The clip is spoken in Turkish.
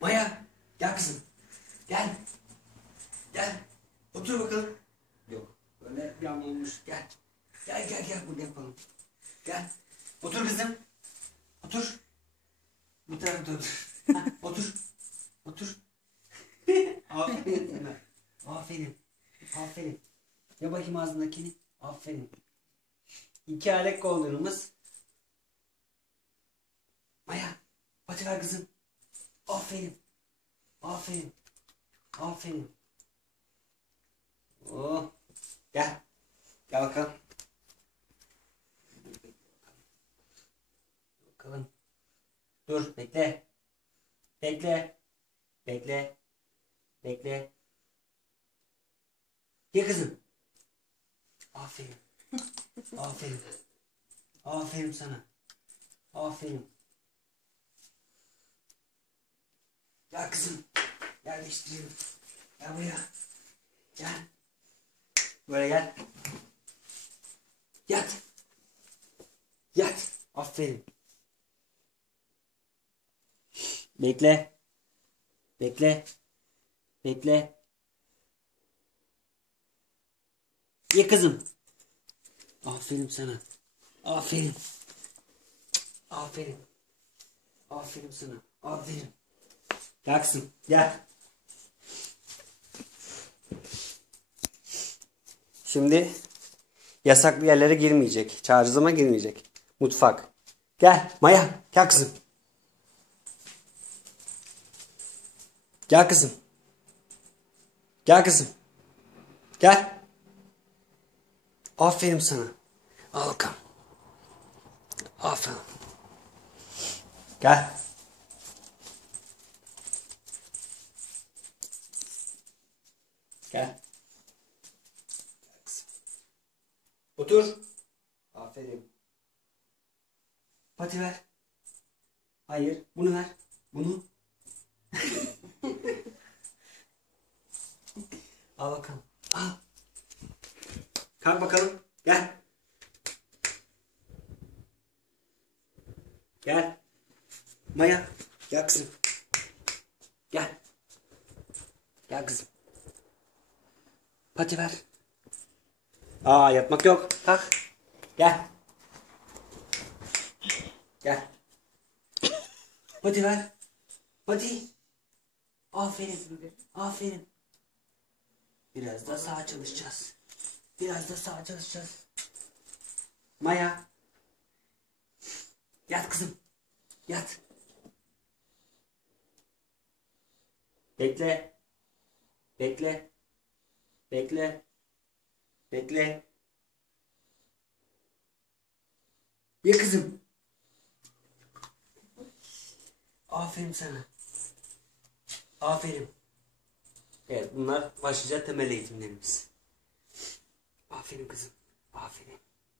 Maya gel kızım. Gel. Gel. Otur bakalım. Yok. Böyle bir an olmuş. Gel. Gel burada yapalım. Gel. Otur kızım. Otur. Bu tarafta otur. Hah, otur. Otur. Aferin sana. Aferin. Aferin. Ya bakayım ağzındakini. Aferin. 2 alet golden'ımız. Maya. Hadi ver kızım. Aferin. Aferin. Aferin. Oh. Gel. Gel bakalım. Bakalım. Dur bekle. Bekle. Bekle. Bekle. Gel kızım. Aferin. Aferin. Aferin sana. Aferin. Gel kızım. Yerleştirelim. Gel buraya. Gel. Böyle gel. Yat. Yat. Aferin. Bekle. Bekle. Bekle. Ye kızım. Aferin sana. Aferin. Aferin. Aferin sana. Aferin. Gel kızım. Gel. Şimdi yasaklı yerlere girmeyecek. Çağrı girmeyecek. Mutfak. Gel. Maya. Gel kızım. Gel kızım. Gel kızım. Gel. Aferin sana. Al bakalım. Aferin. Gel. Gel. Otur. Aferin. Pati ver. Hayır. Bunu ver. Bunu. Al bakalım. Al. Kalk bakalım. Gel. Gel. Maya. Gel kızım. Gel. Gel kızım. Pati ver. Aa, yatmak yok. Kalk. Gel. Gel. Pati ver. Pati. Aferin. Aferin. Biraz da sağa çalışacağız. Biraz da sağa çalışacağız. Maya. Yat kızım. Yat. Bekle. Bekle. Bekle. Bekle. Ye kızım. Aferin sana. Aferin. Evet, bunlar başlıca temel eğitimlerimiz. Aferin kızım. Aferin.